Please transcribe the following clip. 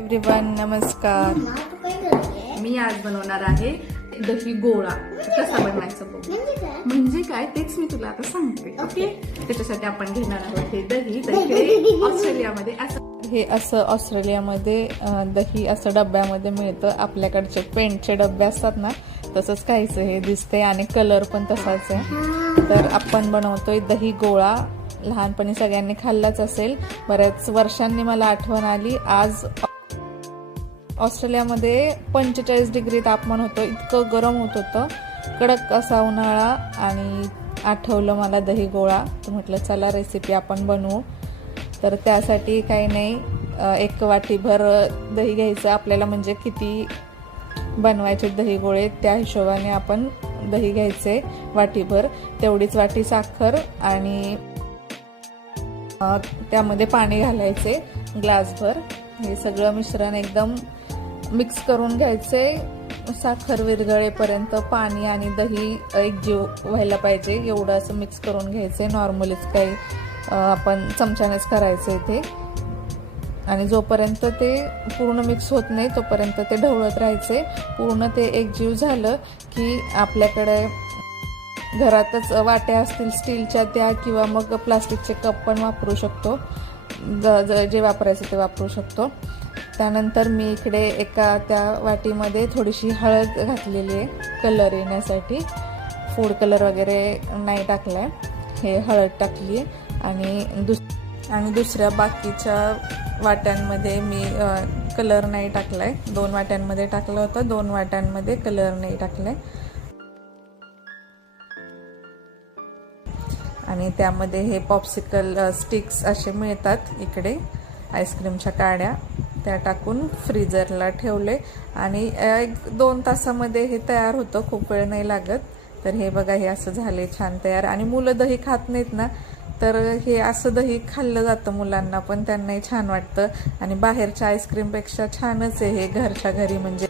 Everyone, नमस्कार. मी आज बनवणार आहे दही गोळा. कसा बनवायचा बघू. म्हणजे काय तेच मी तुला आता सांगते. ओके, त्याच्यासाठी आपण घेणार आहोत हे दही. ऑस्ट्रेलियामध्ये ऑस्ट्रेलियामध्ये दही असं डब्यामध्ये मिळतं. आपल्याकडचे पेंटचे डबे असतात ना, तसंच काहीचं हे दिसते आणि कलर पण तसाच आहे. तर आपण बनवतोय दही गोळा. लहानपणी सगळ्यांनी खाल्लाच असेल. बऱ्याच वर्षांनी मला आठवण आली. आज ऑस्ट्रेलियामध्ये 45 डिग्री तापमान होतं. इतकं गरम होत होतं, कडक असा उन्हाळा. आणि आठवलं मला दही गोळा. तर म्हटलं चला रेसिपी आपण बनवू. तर त्यासाठी काही नाही, 1 वाटीभर दही घ्यायचं आपल्याला. म्हणजे किती बनवायचे दही गोळे त्या हिशोबाने आपण दही घ्यायचे वाटीभर. तेवढीच वाटी साखर आणि त्यामध्ये पाणी घालायचे ग्लासभर. हे सगळं मिश्रण एकदम मिक्स करून घ्यायचे. साखर विरघळेपर्यंत पाणी आणि दही एकजीव व्हायला पाहिजे एवढं असं मिक्स करून घ्यायचे. नॉर्मलीच काही आपण चमच्यानेच करायचं इथे. आणि जोपर्यंत ते पूर्ण मिक्स होत नाही तोपर्यंत ते ढवळत राहायचे. पूर्ण ते एकजीव झालं की आपल्याकडे घरातच वाट्या असतील स्टीलच्या त्या, किंवा मग प्लास्टिकचे कप पण वापरू शकतो. जे वापरायचं ते वापरू शकतो. त्यानंतर मी इकडे एका त्या वाटीमध्ये थोडीशी हळद घातलेली आहे कलर येण्यासाठी. फूड कलर वगैरे नाही टाकलाय, हे हळद टाकली आहे. आणि दुसऱ्या बाकीच्या वाट्यांमध्ये मी कलर नाही टाकलाय. 2 वाट्यांमध्ये टाकलं होतं, 2 वाट्यांमध्ये कलर नाही टाकलाय. आणि त्यामध्ये हे पॉप्सिकल स्टिक्स असे मिळतात इकडे, आईस्क्रीमच्या काड्या, त्या टाकून फ्रीजरला ठेवले. आणि 1-2 तासामध्ये हे तयार होतं, खूप वेळ नाही लागत. तर हे बघा, हे असं झाले छान तयार. आणि मुलं दही खात नाहीत ना, तर हे असं दही खाल्लं जातं मुलांना पण, त्यांनाही छान वाटतं. आणि बाहेरच्या आईस्क्रीमपेक्षा छानच आहे हे घरच्या घरी. म्हणजे